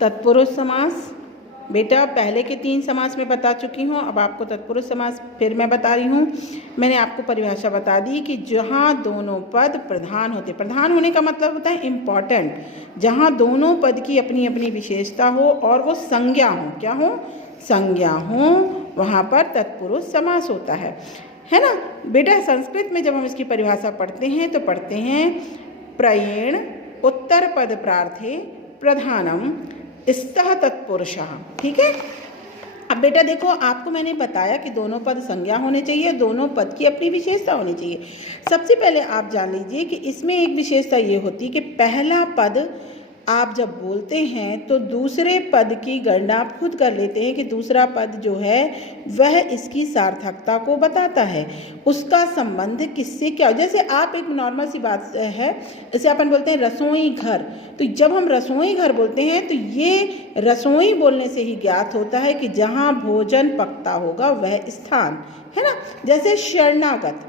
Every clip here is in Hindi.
तत्पुरुष समास बेटा पहले के 3 समास में बता चुकी हूँ, अब आपको तत्पुरुष समास फिर मैं बता रही हूँ। मैंने आपको परिभाषा बता दी कि जहाँ दोनों पद प्रधान होते, प्रधान होने का मतलब होता है इम्पॉर्टेंट, जहाँ दोनों पद की अपनी अपनी विशेषता हो और वो संज्ञा हो, क्या हो, संज्ञा हो, वहाँ पर तत्पुरुष समास होता है ना बेटा। संस्कृत में जब हम इसकी परिभाषा पढ़ते हैं तो पढ़ते हैं प्रयेण उत्तर पद प्रार्थे प्रधानम स्तः तत्पुरुषः, ठीक है। अब बेटा देखो, आपको मैंने बताया कि दोनों पद संज्ञा होने चाहिए, दोनों पद की अपनी विशेषता होनी चाहिए। सबसे पहले आप जान लीजिए कि इसमें एक विशेषता ये होती है कि पहला पद आप जब बोलते हैं तो दूसरे पद की गणना आप खुद कर लेते हैं कि दूसरा पद जो है वह इसकी सार्थकता को बताता है, उसका संबंध किससे क्या। जैसे आप एक नॉर्मल सी बात है, जैसे अपन बोलते हैं रसोई घर, तो जब हम रसोई घर बोलते हैं तो ये रसोई बोलने से ही ज्ञात होता है कि जहाँ भोजन पकता होगा वह स्थान है ना। जैसे शरणागत,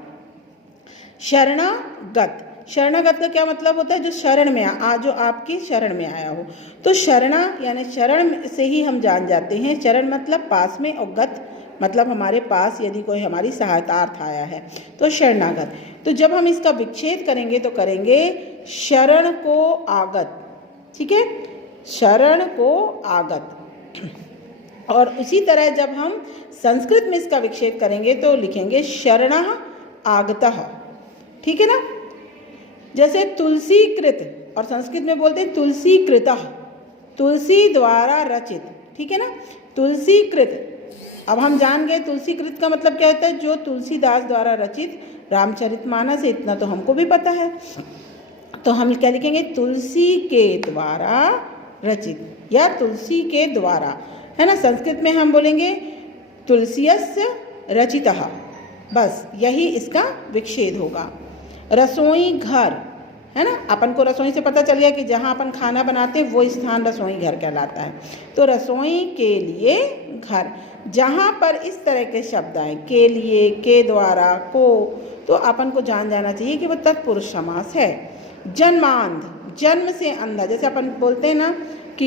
शरणागत, शरणागत का क्या मतलब होता है, जो शरण में जो आपकी शरण में आया हो। तो शरणा यानी शरण से ही हम जान जाते हैं, शरण मतलब पास में, और गत मतलब हमारे पास यदि कोई हमारी सहायतार्थ आया है तो शरणागत। तो जब हम इसका विच्छेद करेंगे तो करेंगे शरण को आगत, ठीक है, शरण को आगत। और उसी तरह जब हम संस्कृत में इसका विच्छेद करेंगे तो लिखेंगे शरणः आगतः, ठीक है ना। जैसे तुलसी कृत, और संस्कृत में बोलते हैं तुलसी कृतः, तुलसी द्वारा रचित, ठीक है ना, तुलसी कृत। अब हम जान गए तुलसी कृत का मतलब क्या होता है, जो तुलसीदास द्वारा रचित रामचरितमानस है, इतना तो हमको भी पता है। तो हम क्या लिखेंगे, तुलसी के द्वारा रचित या तुलसी के द्वारा, है ना। संस्कृत में हम बोलेंगे तुलसीयस्य रचितः, बस यही इसका विच्छेद होगा। रसोई घर, है ना, अपन को रसोई से पता चल गया कि जहाँ अपन खाना बनाते हैं वो स्थान रसोई घर कहलाता है। तो रसोई के लिए घर, जहाँ पर इस तरह के शब्द आए के लिए, के द्वारा, को, तो अपन को जान जाना चाहिए कि वो तत्पुरुष समास है। जन्मांध, जन्म से अंधा, जैसे अपन बोलते हैं ना कि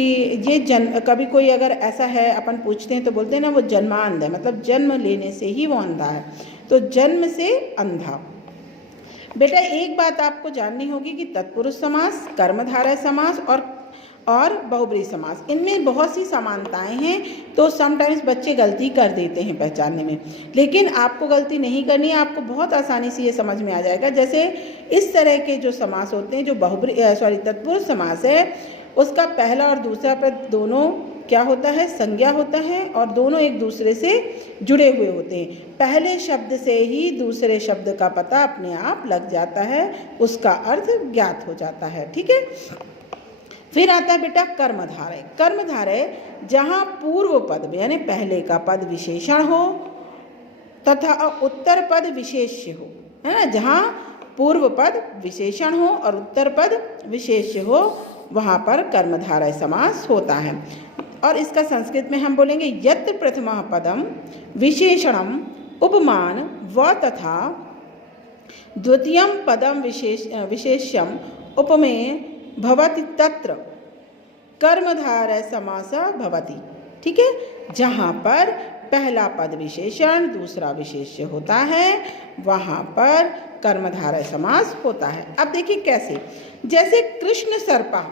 ये जन्म, कभी कोई अगर ऐसा है अपन पूछते हैं तो बोलते हैं ना वो जन्मांध है, मतलब जन्म लेने से ही वो अंधा है। तो जन्म से अंधा। बेटा एक बात आपको जाननी होगी कि तत्पुरुष समास, कर्मधारय समास और बहुब्रीहि समास, इनमें बहुत सी समानताएं हैं। तो समटाइम्स बच्चे गलती कर देते हैं पहचानने में, लेकिन आपको गलती नहीं करनी है, आपको बहुत आसानी से ये समझ में आ जाएगा। जैसे इस तरह के जो समास होते हैं, जो तत्पुरुष समास है, उसका पहला और दूसरा पद दोनों क्या होता है, संज्ञा होता है, और दोनों एक दूसरे से जुड़े हुए होते हैं। पहले शब्द से ही दूसरे शब्द का पता अपने आप लग जाता है, उसका अर्थ ज्ञात हो जाता है, ठीक है। फिर आता है बेटा कर्मधारय। कर्मधारय जहाँ पूर्व पद यानी पहले का पद विशेषण हो तथा उत्तर पद विशेष्य हो, है ना। जहाँ पूर्व पद विशेषण हो और उत्तर पद विशेष्य हो, वहाँ पर कर्मधारय समास होता है। और इसका संस्कृत में हम बोलेंगे यत्र प्रथमः पदम विशेषणम उपमान व तथा द्वितीयं पदम विशेष्यम उपमेय भवति तत्र कर्मधारय समासः भवति, ठीक है। जहाँ पर पहला पद विशेषण दूसरा विशेष्य होता है वहाँ पर कर्मधारय समास होता है। अब देखिए कैसे, जैसे कृष्ण सर्पः,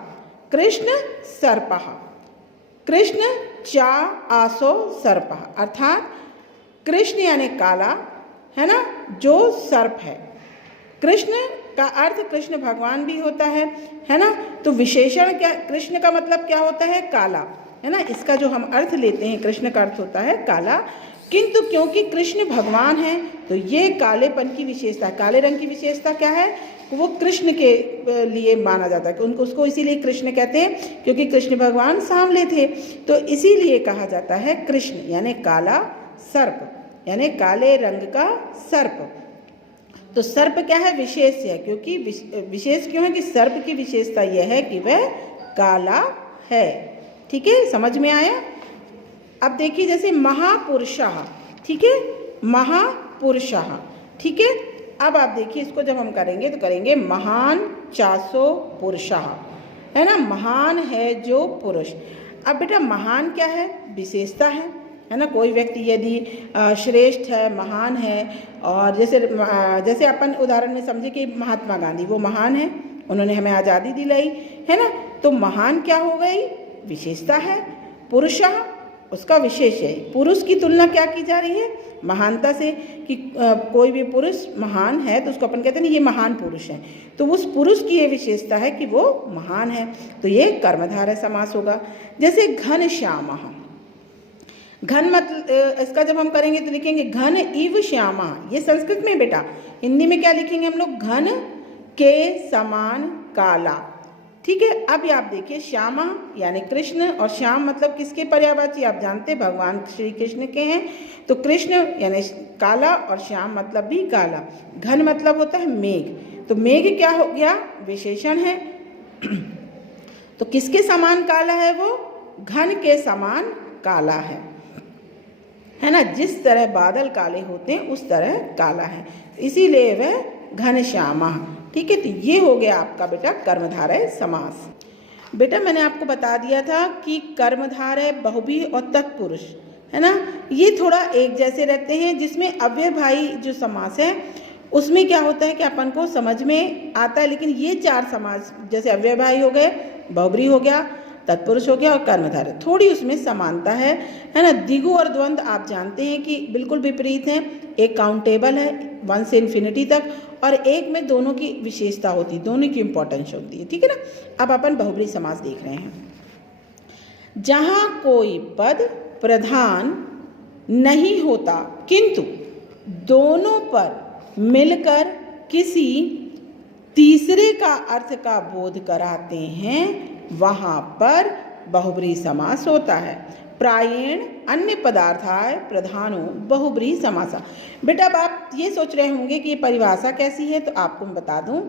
कृष्ण सर्पः, कृष्ण चा आसो सर्पः, अर्थात कृष्ण यानी काला, है ना, जो सर्प है। कृष्ण का अर्थ कृष्ण भगवान भी होता है ना। तो विशेषण क्या, कृष्ण का मतलब क्या होता है, काला, है ना। इसका जो हम अर्थ लेते हैं, कृष्ण का अर्थ होता है काला, किंतु क्योंकि कृष्ण भगवान है तो ये कालेपन की विशेषता, काले रंग की विशेषता क्या है, वो कृष्ण के लिए माना जाता है, उनको उसको इसीलिए कृष्ण कहते हैं क्योंकि कृष्ण भगवान सांवले थे, तो इसीलिए कहा जाता है कृष्ण यानी काला सर्प, यानी काले रंग का सर्प। तो सर्प क्या है, विशेष है, क्योंकि विशेष क्यों है कि सर्प की विशेषता यह है कि वह काला है, ठीक है, समझ में आया। अब देखिए जैसे महापुरुषः, ठीक है, महापुरुषः, ठीक है। अब आप देखिए इसको जब हम करेंगे तो करेंगे महान चासो पुरुषः, है ना, महान है जो पुरुष। अब बेटा महान क्या है? विशेषता है ना। कोई व्यक्ति यदि श्रेष्ठ है, महान है, और जैसे अपन उदाहरण में समझे कि महात्मा गांधी, वो महान है, उन्होंने हमें आज़ादी दिलाई, है ना। तो महान क्या हो गई? विशेषता है। पुरुषः उसका विशेष है। पुरुष की तुलना क्या की जा रही है? महानता से, कि कोई भी पुरुष महान है तो उसको अपन कहते हैं ये महान पुरुष है, तो उस पुरुष की ये विशेषता है कि वो महान है, तो ये कर्मधारय समास होगा। जैसे घनश्यामः, घन मतलब इसका जब हम करेंगे तो लिखेंगे घन इव श्यामा, ये संस्कृत में बेटा। हिंदी में क्या लिखेंगे हम लोग? घन के समान काला। ठीक है। अब आप देखिए श्यामा यानी कृष्ण, और श्याम मतलब किसके पर्यायवाची? आप जानते हैं भगवान श्री कृष्ण के हैं, तो कृष्ण यानी काला और श्याम मतलब भी काला। घन मतलब होता है मेघ, तो मेघ क्या हो गया? विशेषण है। तो किसके समान काला है वो? घन के समान काला है ना। जिस तरह बादल काले होते हैं उस तरह काला है, इसीलिए वह घनश्यामा। ठीक है। तो ये हो गया आपका बेटा कर्मधारय समास। बेटा मैंने आपको बता दिया था कि कर्मधारय, बहुव्रीहि और तत्पुरुष, है ना, ये थोड़ा एक जैसे रहते हैं। जिसमें अव्ययभावी जो समास है उसमें क्या होता है कि अपन को समझ में आता है, लेकिन ये चार समास जैसे अव्ययभावी हो गए, बहुव्रीहि हो गया, तत्पुरुष हो गया और कर्मधारय, थोड़ी उसमें समानता है ना। द्विगु और द्वंद्व आप जानते हैं कि बिल्कुल विपरीत हैं। एक काउंटेबल है 1 से इन्फिनिटी तक, और एक में दोनों की विशेषता होती है, दोनों की इंपॉर्टेंस होती है। ठीक है ना। अब अपन बहुव्रीहि समास देख रहे हैं। जहाँ कोई पद प्रधान नहीं होता किंतु दोनों पर मिलकर किसी तीसरे का अर्थ का बोध कराते हैं, वहाँ पर बहुव्रीहि समास होता है। प्रायेण अन्य पदार्थाय प्रधानो बहुव्रीहि समासा। बेटा अब आप ये सोच रहे होंगे कि ये परिभाषा कैसी है, तो आपको मैं बता दूं।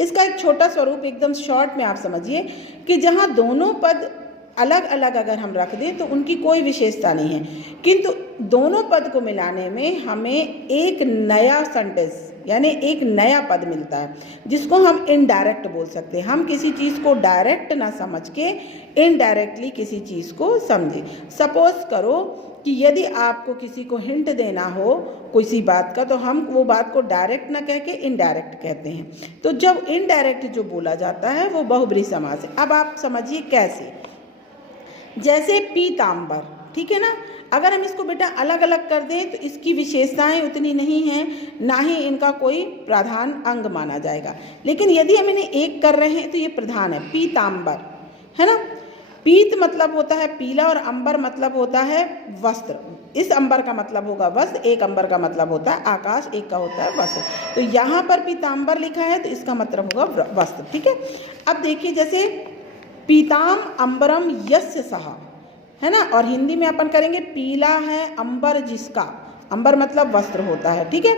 इसका एक छोटा स्वरूप एकदम शॉर्ट में आप समझिए कि जहाँ दोनों पद अलग अलग अगर हम रख दें तो उनकी कोई विशेषता नहीं है, किंतु दोनों पद को मिलाने में हमें एक नया सेंटेंस यानी एक नया पद मिलता है, जिसको हम इनडायरेक्ट बोल सकते हैं। हम किसी चीज़ को डायरेक्ट ना समझ के इनडायरेक्टली किसी चीज़ को समझें। सपोज करो कि यदि आपको किसी को हिंट देना हो किसी बात का, तो हम वो बात को डायरेक्ट ना कह के इनडायरेक्ट कहते हैं। तो जब इनडायरेक्ट जो बोला जाता है वो बहुव्रीहि समास है। अब आप समझिए कैसे। जैसे पीतांबर, ठीक है ना। अगर हम इसको बेटा अलग अलग कर दें तो इसकी विशेषताएं उतनी नहीं हैं, ना ही इनका कोई प्रधान अंग माना जाएगा। लेकिन यदि हम इन्हें एक कर रहे हैं तो ये प्रधान है, पीतांबर, है ना। पीत मतलब होता है पीला और अंबर मतलब होता है वस्त्र। इस अंबर का मतलब होगा वस्त्र, एक अंबर का मतलब होता है आकाश, एक का होता है वस्त्र। तो यहाँ पर पीतांबर लिखा है तो इसका मतलब होगा वस्त्र। ठीक है। अब देखिए जैसे पीताम अंबरम यस्य सः, है ना, और हिंदी में अपन करेंगे पीला है अंबर जिसका, अंबर मतलब वस्त्र होता है। ठीक है।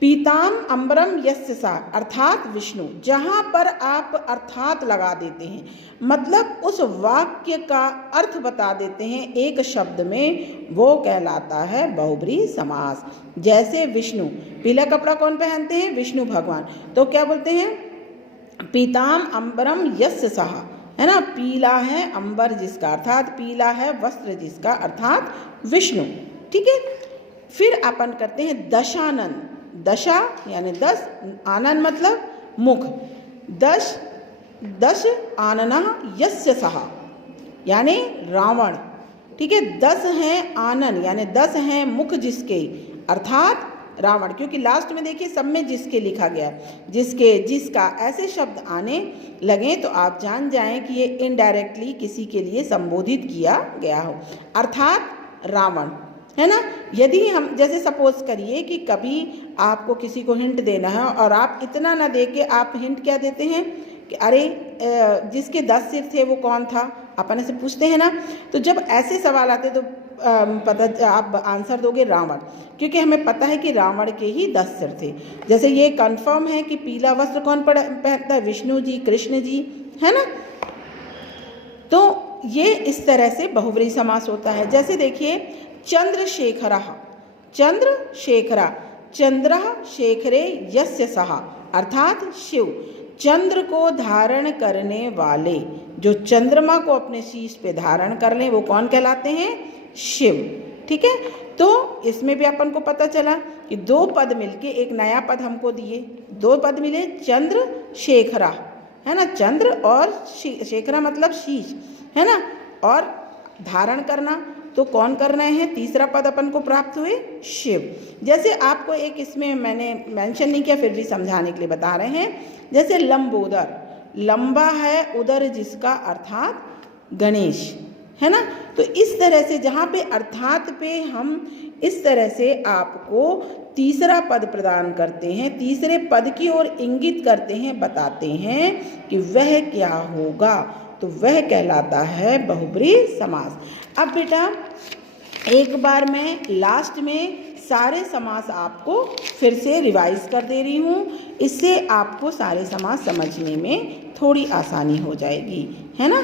पीताम अंबरम यस्य सः अर्थात विष्णु। जहाँ पर आप अर्थात लगा देते हैं, मतलब उस वाक्य का अर्थ बता देते हैं एक शब्द में, वो कहलाता है बहुव्रीहि समास। जैसे विष्णु, पीला कपड़ा कौन पहनते हैं? विष्णु भगवान। तो क्या बोलते हैं? पीताम अंबरम यस्य सः, है ना, पीला है अंबर जिसका, अर्थात पीला है वस्त्र जिसका, अर्थात विष्णु। ठीक है। फिर अपन करते हैं दशानन। दशा यानी 10, आनन मतलब मुख। दश आननः यस्य सः यानी रावण। ठीक है। 10 हैं आनन यानी 10 हैं मुख जिसके, अर्थात रावण। क्योंकि लास्ट में देखिए सब में जिसके लिखा गया, जिसके, जिसका, ऐसे शब्द आने लगे तो आप जान जाएं कि ये इनडायरेक्टली किसी के लिए संबोधित किया गया हो, अर्थात रावण, है ना। यदि हम जैसे सपोज करिए कि कभी आपको किसी को हिंट देना है और आप इतना ना दे के आप हिंट क्या देते हैं कि अरे जिसके 10 सिर थे वो कौन था, अपन ऐसे पूछते हैं ना। तो जब ऐसे सवाल आते तो पता आप आंसर दोगे रावण, क्योंकि हमें पता है कि रावण के ही 10 सिर थे। जैसे ये कंफर्म है कि पीला वस्त्र कौन पहनता है? विष्णु जी, कृष्ण जी, है ना। तो ये इस तरह से बहुव्रीहि समास होता है। जैसे देखिए चंद्रशेखरः, चंद्रशेखरा, चंद्रः शेखरे यस्य सः अर्थात शिव, चंद्र को धारण करने वाले जो चंद्रमा को अपने शीश पे धारण कर लें वो कौन कहलाते हैं? शिव। ठीक है, तो इसमें भी अपन को पता चला कि दो पद मिलके एक नया पद हमको दिए, दो पद मिले, चंद्र शेखरा, है ना, चंद्र और शेखरा मतलब शीश, है ना, और धारण करना तो कौन कर रहे हैं? तीसरा पद अपन को प्राप्त हुए शिव। जैसे आपको एक इसमें मैंने मेंशन नहीं किया फिर भी समझाने के लिए बता रहे हैं, जैसे लंबोदर, लंबा है उदर जिसका अर्थात गणेश, है ना। तो इस तरह से जहाँ पे अर्थात पे हम इस तरह से आपको तीसरा पद प्रदान करते हैं, तीसरे पद की ओर इंगित करते हैं, बताते हैं कि वह क्या होगा, तो वह कहलाता है बहुब्रीहि समास। अब बेटा एक बार मैं लास्ट में सारे समास आपको फिर से रिवाइज कर दे रही हूँ, इससे आपको सारे समास समझने में थोड़ी आसानी हो जाएगी, है ना।